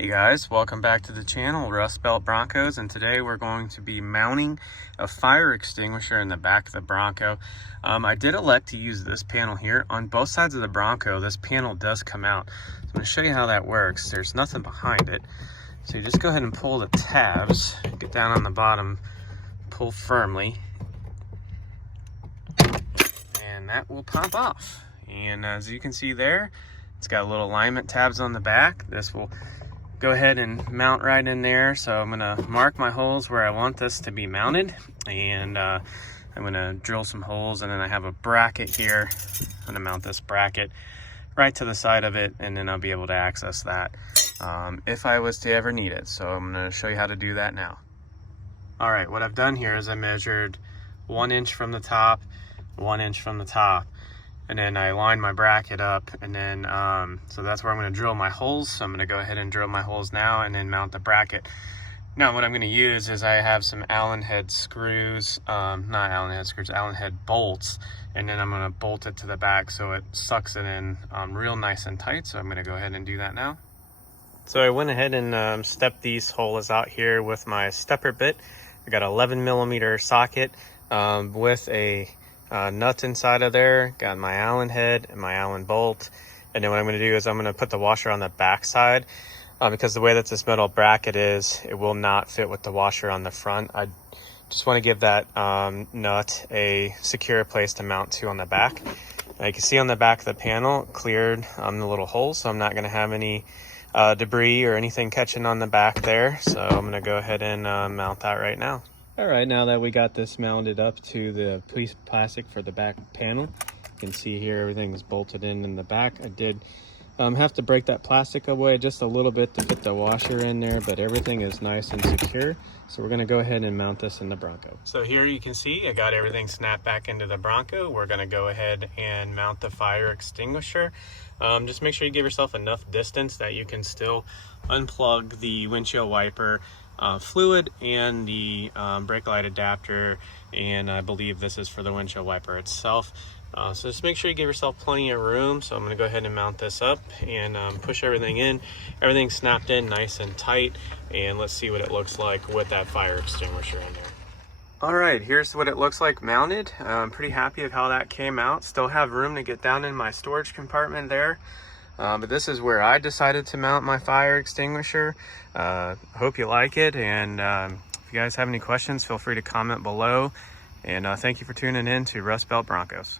Hey guys, welcome back to the channel, Rust Belt Broncos, and today we're going to be mounting a fire extinguisher in the back of the Bronco. I did elect to use this panel here. On both sides of the Bronco, this panel does come out. So I'm going to show you how that works. There's nothing behind it. So you just go ahead and pull the tabs, get down on the bottom, pull firmly, and that will pop off. And as you can see there, it's got little alignment tabs on the back. This will go ahead and mount right in there. So I'm gonna mark my holes where I want this to be mounted, and I'm gonna drill some holes, and then I have a bracket here. I'm gonna mount this bracket right to the side of it, and then I'll be able to access that if I was to ever need it. So I'm gonna show you how to do that now. All right, what I've done here is I measured 1 inch from the top, 1 inch from the top, and then I lined my bracket up, and then so that's where I'm going to drill my holes. So I'm going to go ahead and drill my holes now and then mount the bracket. Now what I'm going to use is I have some Allen head screws, not Allen head screws, Allen head bolts, and then I'm going to bolt it to the back so it sucks it in real nice and tight. So I'm going to go ahead and do that now. So I went ahead and stepped these holes out here with my stepper bit. I got an 11mm socket with a nut inside of there, got my Allen head and my Allen bolt. And then what I'm going to do is I'm going to put the washer on the back side because the way that this metal bracket is, it will not fit with the washer on the front. I just want to give that nut a secure place to mount to on the back. Now you can see on the back of the panel cleared the little holes, so I'm not going to have any debris or anything catching on the back there. So I'm going to go ahead and mount that right now. All right, now that we got this mounted up to the plastic for the back panel, you can see here everything's bolted in the back. I did have to break that plastic away just a little bit to fit the washer in there, but everything is nice and secure. So we're gonna go ahead and mount this in the Bronco. So here you can see I got everything snapped back into the Bronco. We're gonna go ahead and mount the fire extinguisher. Just make sure you give yourself enough distance that you can still unplug the windshield wiper fluid and the brake light adapter, and I believe this is for the windshield wiper itself. So just make sure you give yourself plenty of room. So I'm going to go ahead and mount this up and push everything in. Everything's snapped in nice and tight, and let's see what it looks like with that fire extinguisher in there. All right, here's what it looks like mounted. I'm pretty happy with how that came out. Still have room to get down in my storage compartment there. But this is where I decided to mount my fire extinguisher. Hope you like it, and if you guys have any questions, feel free to comment below. And thank you for tuning in to Rust Belt Broncos.